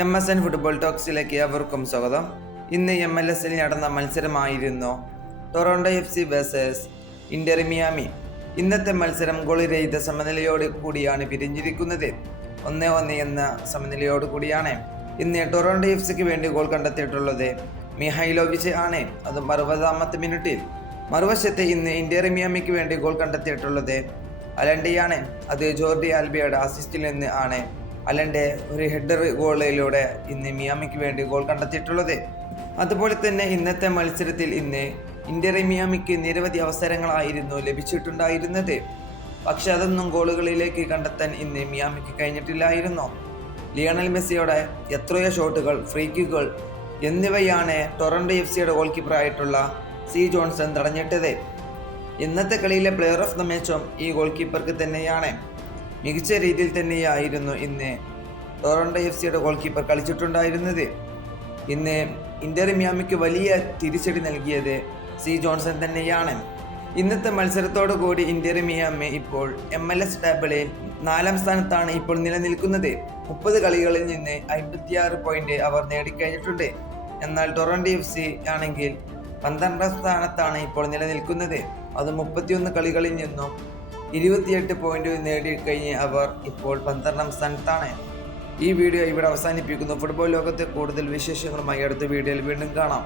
M S N football ടോക്സിലേക്ക് അവർക്കും സ്വാഗതം. ഇന്ന് എം എൽ എസിൽ നടന്ന മത്സരമായിരുന്നു Toronto F C versus Inter Miami. ഇന്നത്തെ മത്സരം ഗോളിരഹിത സമനിലയോട് കൂടിയാണ് പിരിഞ്ഞിരിക്കുന്നത്. ഒന്നേ ഒന്ന് എന്ന സമനിലയോട് കൂടിയാണ്. ഇന്ന് ടൊറോണ്ടോ എഫ് സിക്ക് വേണ്ടി ഗോൾ കണ്ടെത്തിയിട്ടുള്ളത് മിഹൈലോവിച്ച് ആണ്. അതും അറുപതാമത്തെ മിനിറ്റിൽ. മറുവശത്ത് ഇന്ന് ഇന്റർ മിയാമിക്ക് വേണ്ടി ഗോൾ കണ്ടെത്തിയിട്ടുള്ളത് അലണ്ടിയാണ് അത് ജോർഡി ആൽബിയുടെ അസിസ്റ്റിൽ നിന്ന് ആണ്. അലന്റെ ഒരു ഹെഡർ ഗോളിലൂടെ ഇന്ന് മിയാമിക്ക് വേണ്ടി ഗോൾ കണ്ടെത്തിയിട്ടുള്ളത്. അതുപോലെ തന്നെ ഇന്നത്തെ മത്സരത്തിൽ ഇന്ന് ഇന്റർ മിയാമിക്ക് നിരവധി അവസരങ്ങളായിരുന്നു ലഭിച്ചിട്ടുണ്ടായിരുന്നത്. പക്ഷെ അതൊന്നും ഗോളുകളിലേക്ക് കണ്ടെത്താൻ ഇന്ന് മിയാമിക്ക് കഴിഞ്ഞിട്ടില്ലായിരുന്നു. ലിയണൽ മെസ്സിയുടെ എത്രയോ ഷോട്ടുകൾ ഫ്രീ കിക്കുകൾ എന്നിവയാണ് ടൊറന്റോ എഫ് സിയുടെ ഗോൾ കീപ്പറായിട്ടുള്ള സി ജോൺസൺ തടഞ്ഞിട്ടത്. ഇന്നത്തെ കളിയിലെ പ്ലെയർ ഓഫ് ദ മാച്ചും ഈ ഗോൾ കീപ്പർക്ക് തന്നെയാണ്. മികച്ച രീതിയിൽ തന്നെയായിരുന്നു ഇന്ന് ടൊറന്റോ എഫ് സിയുടെ ഗോൾ കീപ്പർ കളിച്ചിട്ടുണ്ടായിരുന്നത്. ഇന്ന് ഇന്റർ മിയാമിക്ക് വലിയ തിരിച്ചടി നൽകിയത് സി ജോൺസൺ തന്നെയാണ്. ഇന്നത്തെ മത്സരത്തോടു കൂടി ഇന്റർ മിയാമി ഇപ്പോൾ എം എൽ എസ് ടേബിളിൽ നാലാം സ്ഥാനത്താണ് ഇപ്പോൾ നിലനിൽക്കുന്നത്. മുപ്പത് കളികളിൽ നിന്ന് അമ്പത്തിയാറ് പോയിന്റ് അവർ നേടിക്കഴിഞ്ഞിട്ടുണ്ട്. എന്നാൽ ടൊറന്റോ എഫ് സി ആണെങ്കിൽ പന്ത്രണ്ടാം സ്ഥാനത്താണ് ഇപ്പോൾ നിലനിൽക്കുന്നത്. അത് മുപ്പത്തിയൊന്ന് കളികളിൽ നിന്നും ഇരുപത്തിയെട്ട് പോയിന്റ് നേടിക്കഴിഞ്ഞ് അവർ ഇപ്പോൾ പന്ത്രണ്ടാം സ്ഥാനത്താണ്. ഈ വീഡിയോ ഇവിടെ അവസാനിപ്പിക്കുന്നു. ഫുട്ബോൾ ലോകത്തെ കൂടുതൽ വിശേഷങ്ങളുമായി അടുത്ത വീഡിയോയിൽ വീണ്ടും കാണാം.